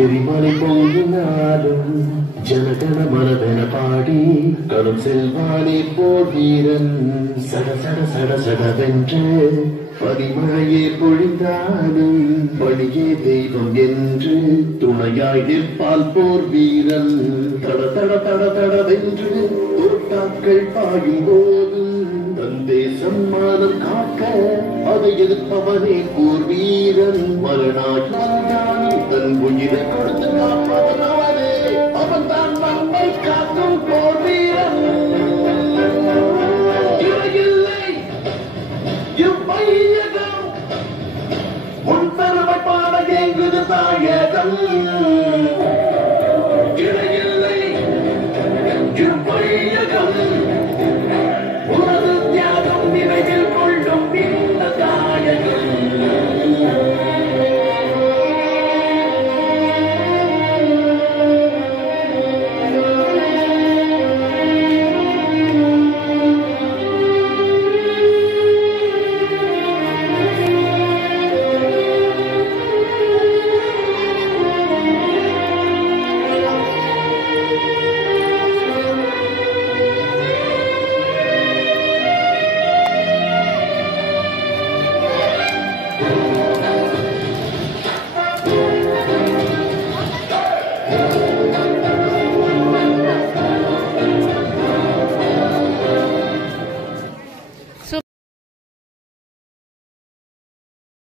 எரிமலை பொங்கினாலும் ஜனகன மனதென பாடி கடும் செல்வானே போர் வீரன் சட சட சட சடவென்று பனிமழையே பொழிந்தாலும் பணியே தெய்வம் என்று துணையாய் நிற்பால் போர் வீரன் தட தட தட தடவென்று தோட்டாக்கள் பாயும் போதும் தந்தே சம்மானம் காக்க அதை எதிர்ப்பவனே போர் வீரன் மறுநாள் வந்தாலும் தன் உயிரை கொடுத்து காப்பவன் அவனே அவன் தான் நம்மை காக்கும் போர் வீரன் இல்லை இவ்வையகம் உன் பெருமை பாட எங்குது தாயகம் இடையில்லை இவ்வையகம் உனது தியாகம் நினைவில் கொள்ளும் இந்த தாயகம்